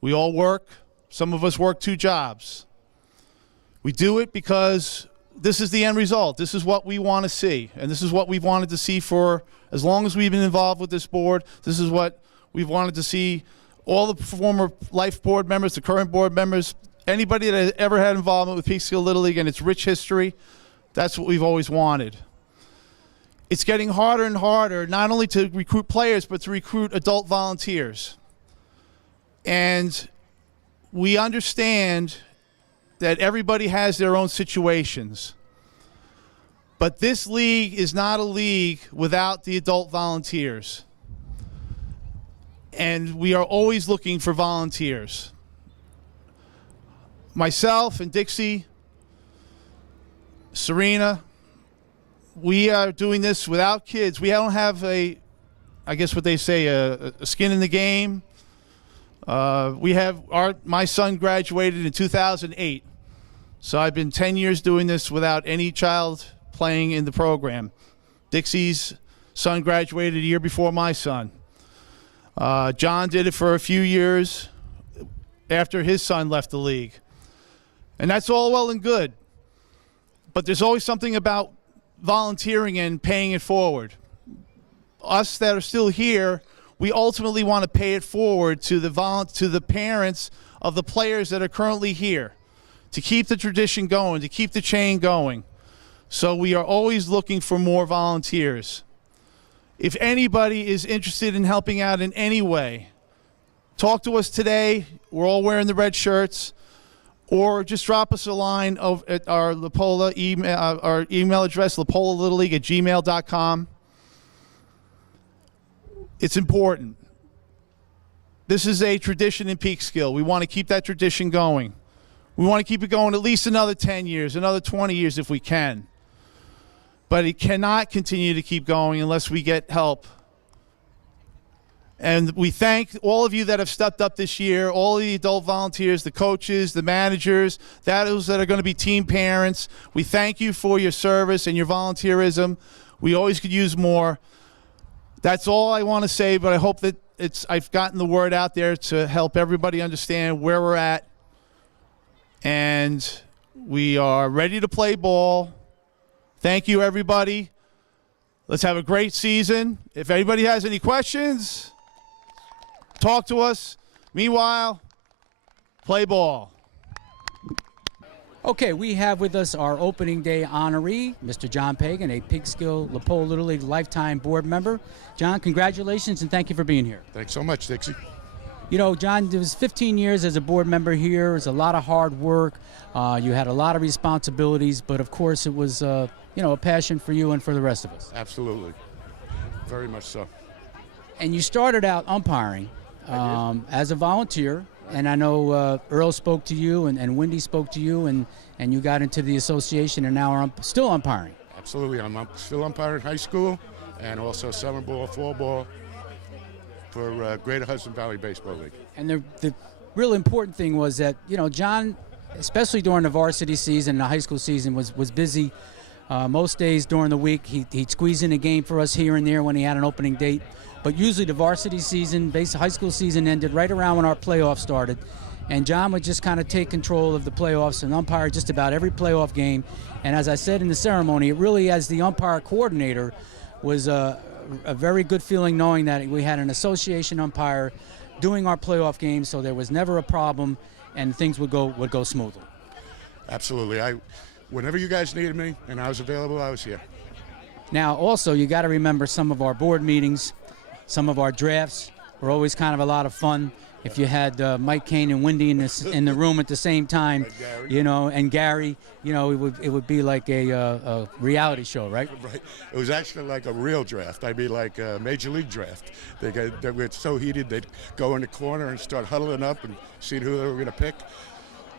We all work. Some of us work 2 jobs. We do it because this is the end result. This is what we want to see, and this is what we've wanted to see for as long as we've been involved with this board. This is what we've wanted to see. All the former life board members, the current board members, anybody that has ever had involvement with Peekskill Little League and its rich history, that's what we've always wanted. It's getting harder and harder, not only to recruit players, but to recruit adult volunteers. And we understand that everybody has their own situations. But this league is not a league without the adult volunteers. And we are always looking for volunteers. Myself and Dixie, Serena, we are doing this without kids. We don't have I guess what they say, a skin in the game. My son graduated in 2008. So I've been 10 years doing this without any child playing in the program. Dixie's son graduated a year before my son. John did it for a few years after his son left the league. And that's all well and good. But there's always something about volunteering and paying it forward. Us that are still here, we ultimately want to pay it forward to the parents of the players that are currently here, to keep the tradition going, to keep the chain going. So we are always looking for more volunteers. If anybody is interested in helping out in any way, talk to us today. We're all wearing the red shirts. Or just drop us a line at our Lapolla email, our email address, lapollalittleague@gmail.com. It's important. This is a tradition in Peekskill. We want to keep that tradition going. We want to keep it going at least another 10 years, another 20 years if we can. But it cannot continue to keep going unless we get help. And we thank all of you that have stepped up this year, all of the adult volunteers, the coaches, the managers, those that are going to be team parents. We thank you for your service and your volunteerism. We always could use more. That's all I want to say, but I hope that I've gotten the word out there to help everybody understand where we're at. And we are ready to play ball. Thank you, everybody. Let's have a great season. If anybody has any questions, talk to us. Meanwhile, play ball. Okay, we have with us our opening day honoree, Mr. John Pagan, a Peekskill Lapolla Little League lifetime board member. John, congratulations and thank you for being here. Thanks so much, Dixie. You know, John, there was 15 years as a board member here. It was a lot of hard work. You had a lot of responsibilities, but of course it was, a passion for you and for the rest of us. Absolutely. Very much so. And you started out umpiring as a volunteer. And I know Earl spoke to you and Wendy spoke to you, and you got into the association and now are still umpiring. Absolutely. I'm still umpiring high school and also summer ball, fall ball for Greater Hudson Valley Baseball League. And the real important thing was that, John, especially during the varsity season and the high school season, was busy. Most days during the week, he'd squeeze in a game for us here and there when he had an opening date. But usually the varsity season, high school season ended right around when our playoffs started. And John would just kind of take control of the playoffs and umpire just about every playoff game. And as I said in the ceremony, it really, as the umpire coordinator, was a very good feeling knowing that we had an association umpire doing our playoff games, so there was never a problem and things would go smoothly. Absolutely. Whenever you guys needed me and I was available, I was here. Now, also, you got to remember some of our board meetings. Some of our drafts were always kind of a lot of fun. If you had Mike Kane and Wendy in the room at the same time, and Gary, it would be like a reality show, right? Right. It was actually like a real draft. I mean, like a major league draft. They were so heated they'd go in the corner and start huddling up and seeing who they were going to pick.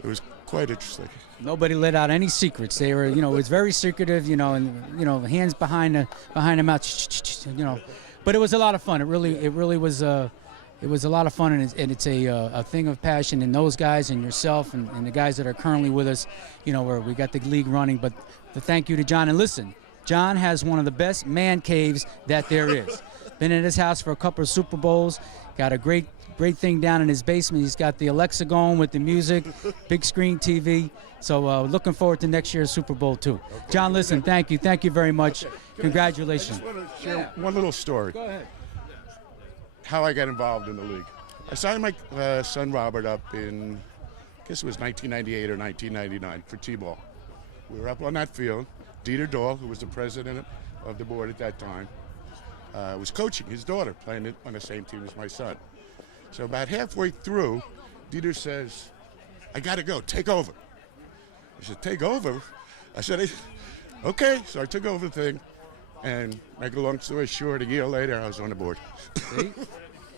It was quite interesting. Nobody let out any secrets. They were, it was very secretive, and hands behind the mouth, But it was a lot of fun. It really was. It was a lot of fun, and it's a thing of passion. And those guys and yourself and the guys that are currently with us, where we got the league running. But the thank you to John. And listen, John has one of the best man caves that there is. Been in his house for a couple of Super Bowls. Got a great thing down in his basement. He's got the Alexa going with the music, big screen TV. So looking forward to next year's Super Bowl too. Okay. John, listen, thank you very much. Congratulations. I just want to share one little story. Go ahead. How I got involved in the league. I signed my son Robert up in, I guess it was 1998 or 1999 for T-ball. We were up on that field. Dieter Dahl, who was the president of the board at that time, was coaching his daughter, playing on the same team as my son. So about halfway through, Dieter says, I got to go, take over. I said, take over? I said, okay. So I took over the thing, and make a long story short, a year later, I was on the board. See?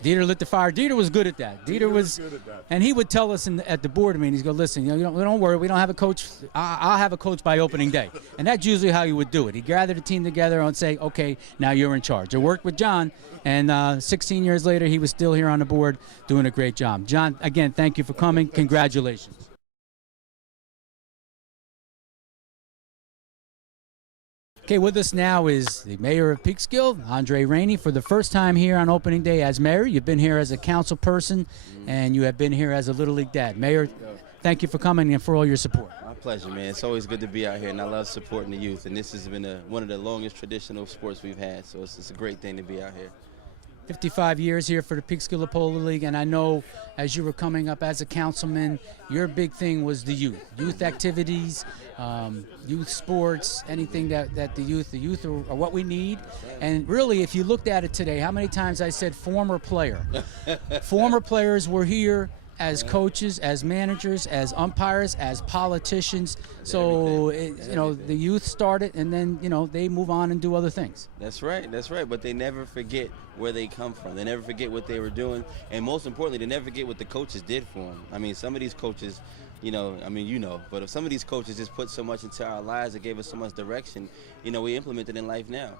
Dieter lit the fire. Dieter was good at that. Dieter was good at that. And he would tell us at the board meetings, go, listen, don't worry, we don't have a coach. I'll have a coach by opening day. And that's usually how he would do it. He'd gather the team together and say, okay, now you're in charge. It worked with John, and 16 years later, he was still here on the board doing a great job. John, again, thank you for coming. Congratulations. Okay, with us now is the mayor of Peekskill, Andre Rainey, for the first time here on opening day as mayor. You've been here as a council person, and you have been here as a Little League dad. Mayor, thank you for coming and for all your support. My pleasure, man. It's always good to be out here, and I love supporting the youth. And this has been one of the longest traditional sports we've had, so it's a great thing to be out here. 55 years here for the Peekskill Lapolla League, and I know as you were coming up as a councilman, your big thing was the youth activities, youth sports, anything that the youth are what we need. And really, if you looked at it today, how many times I said former player? Former players were here as coaches, as managers, as umpires, as politicians. So, the youth started, and then, they move on and do other things. That's right. But they never forget where they come from. They never forget what they were doing. And most importantly, they never forget what the coaches did for them. I mean, some of these coaches, but if some of these coaches just put so much into our lives, it gave us so much direction, we implement it in life now.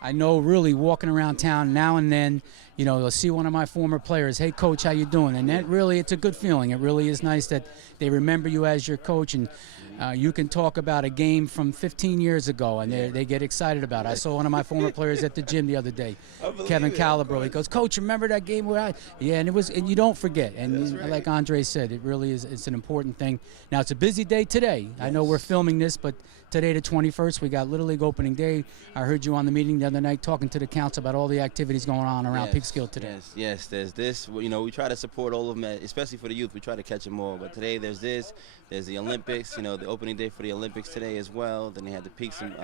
I know really walking around town now and then, you know, they'll see one of my former players, hey, coach, how you doing? And that really, it's a good feeling. It really is nice that they remember you as your coach, and you can talk about a game from 15 years ago, and they get excited about it. I saw one of my former players at the gym the other day, Kevin Calabro. He goes, Coach, remember that game where yeah, and you don't forget. And right. Like Andre said, it really is, it's an important thing. Now, it's a busy day today. Yes. I know we're filming this, but today, the 21st, we got Little League opening day. I heard you on the meeting the other night talking to the council about all the activities going on around Peekskill today. Yes, there's this. You know, we try to support all of them, especially for the youth. We try to catch them all. But today, there's this. There's the Olympics. You know, the opening day for the Olympics today as well. Then they had the Peekskill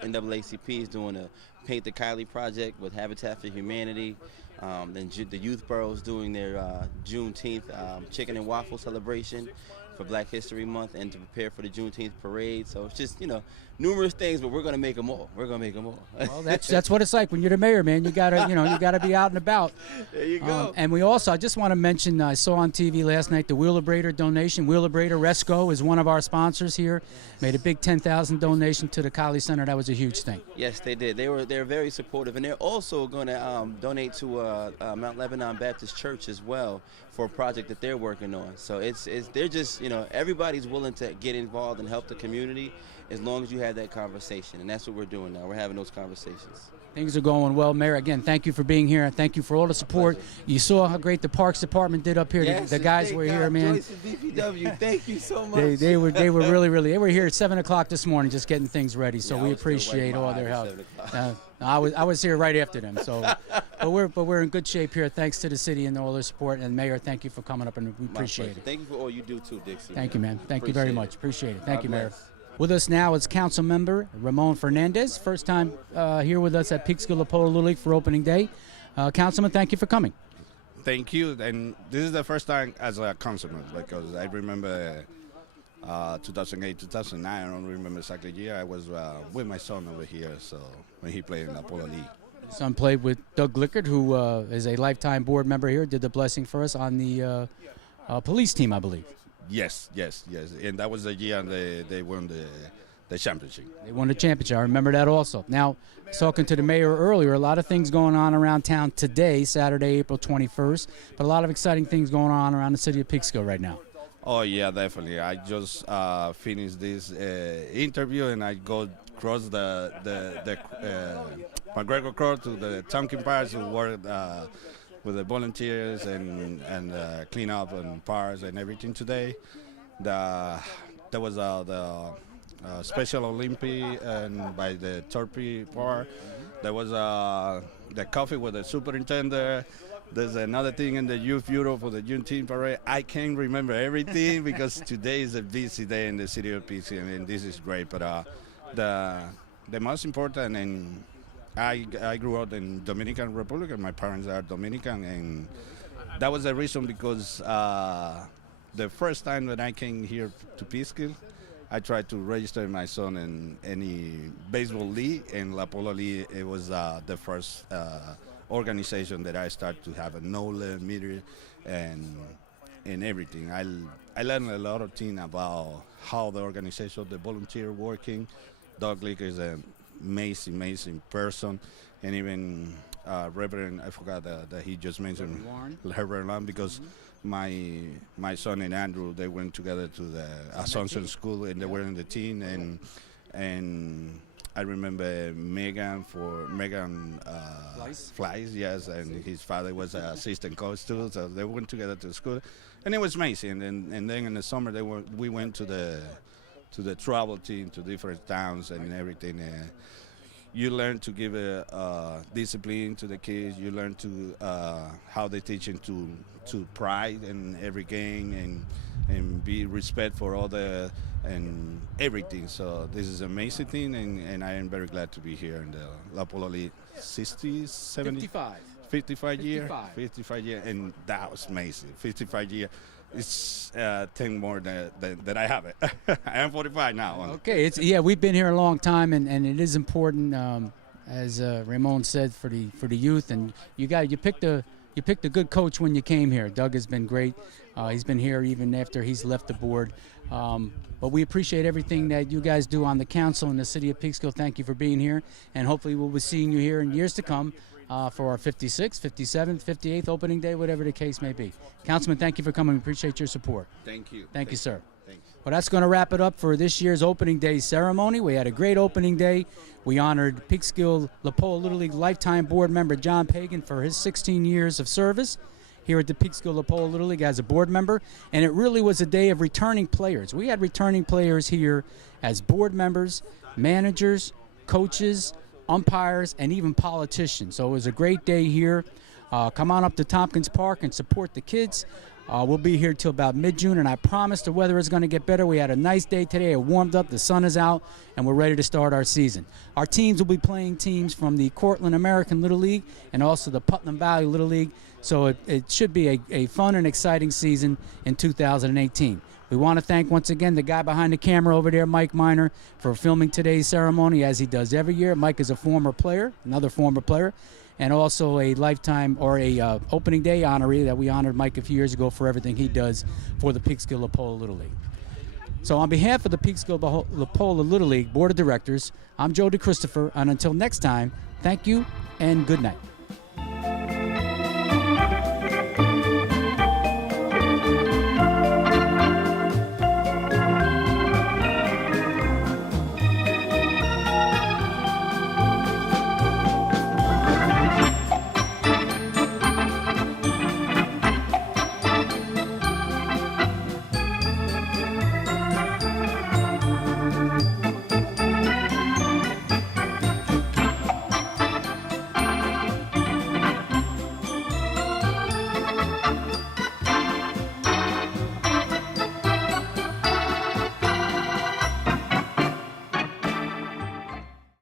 NAACP is doing a Paint the Kylie project with Habitat for Humanity. Then the youth boroughs doing their Juneteenth chicken and waffle celebration for Black History Month and to prepare for the Juneteenth parade. So it's just, you know, numerous things, but we're going to make them all. We're going to make them all. Well, that's what it's like when you're the mayor, man. You gotta, you know, you gotta be out and about. There you go. And we also, I just want to mention, I saw on TV last night the Wheelabrator donation. Wheelabrator Resco is one of our sponsors here. Made a big $10,000 donation to the Kylie Center. That was a huge thing. Yes, they did. They're very supportive, and they're also going to donate to Mount Lebanon Baptist Church as well for a project that they're working on. So they're just, you know, everybody's willing to get involved and help the community as long as you have that conversation, and that's what we're doing now. We're having those conversations. Things are going well, Mayor. Again, thank you for being here, and thank you for all the support. You saw how great the Parks Department did up here. Yes, the guys were here, man. Joyce and DPW, thank you so much. They were really they were here at 7 o'clock this morning, just getting things ready. So we appreciate all their help. I was here right after them. So, but we're in good shape here. Thanks to the city and all their support. And Mayor, thank you for coming up, and we appreciate it. Thank you for all you do too, Dixie. Thank you, man. Thank you very much. Appreciate it. Thank you, Mayor. With us now is Council Member Ramon Fernandez. First time here with us at Peekskill Lapolla Little League for opening day. Councilman, thank you for coming. Thank you. And this is the first time as a councilman, because I remember 2008, 2009, I don't remember exactly the year. I was with my son over here, so when he played in Lapolla League. Son played with Doug Glickard, who is a lifetime board member here, did the blessing for us on the police team, I believe. Yes. And that was the year they won the championship. They won the championship. I remember that also. Now, talking to the mayor earlier, a lot of things going on around town today, Saturday, April 21st, but a lot of exciting things going on around the city of Peekskill right now. Oh, yeah, definitely. I just finished this interview, and I go across the McGregor Court to the Tompkins Park to work with the volunteers and clean up and parks and everything today. There was the Special Olympic and by the Torpy Park. There was the coffee with the superintendent. There's another thing in the Youth Bureau for the Juneteenth parade. I can't remember everything because today is a busy day in the city of Peekskill, and this is great. But the most important, and I grew up in Dominican Republic, and my parents are Dominican, and that was the reason because the first time that I came here to Peekskill, I tried to register my son in any baseball league, and Lapolla League, it was the first organization that I started to have a no-limit meter and everything. I learned a lot of things about how the organization, the volunteer working. Doug Glick is an amazing person, and even Reverend, I forgot that he just mentioned, Reverend Lund, because my son and Andrew, they went together to the Assumption School, and they were in the team, and I remember Megan Flies, yes, and his father was an assistant coach too, so they went together to school, and it was amazing. And then in the summer we went to the travel team to different towns and everything. You learn to give a discipline to the kids. You learn to how they teach them to pride in every game and be respect for other and everything. So this is an amazing thing, and I am very glad to be here in the Lapolla League 55 years, and that was amazing. 55 years. It's 10 more than I have it. I am 45 now. Okay, we've been here a long time, and it is important, as Ramon said, for the youth. And you picked you picked a good coach when you came here. Doug has been great. He's been here even after he's left the board. But we appreciate everything that you guys do on the council in the city of Peekskill. Thank you for being here, and hopefully we'll be seeing you here in years to come for our 56th, 57th, 58th opening day, whatever the case may be. Councilman, thank you for coming. We appreciate your support. Thank you. Thank you, sir. Thanks. Well, that's going to wrap it up for this year's opening day ceremony. We had a great opening day. We honored Peekskill Lapolla Little League lifetime board member John Pagan for his 16 years of service here at the Peekskill Lapolla Little League as a board member, and it really was a day of returning players. We had returning players here as board members, managers, coaches, umpires, and even politicians. So it was a great day here. Come on up to Tompkins Park and support the kids. We'll be here till about mid-June, and I promise the weather is going to get better. We had a nice day today. It warmed up, the sun is out, and we're ready to start our season. Our teams will be playing teams from the Cortland American Little League and also the Putnam Valley Little League, so it should be a fun and exciting season in 2018. We want to thank once again the guy behind the camera over there, Mike Miner, for filming today's ceremony as he does every year. Mike is a former player, another former player, and also a lifetime or a opening day honoree that we honored Mike a few years ago for everything he does for the Peekskill Lapolla Little League. So on behalf of the Peekskill Lapolla Little League Board of Directors, I'm Joe DeChristopher, and until next time, thank you and good night.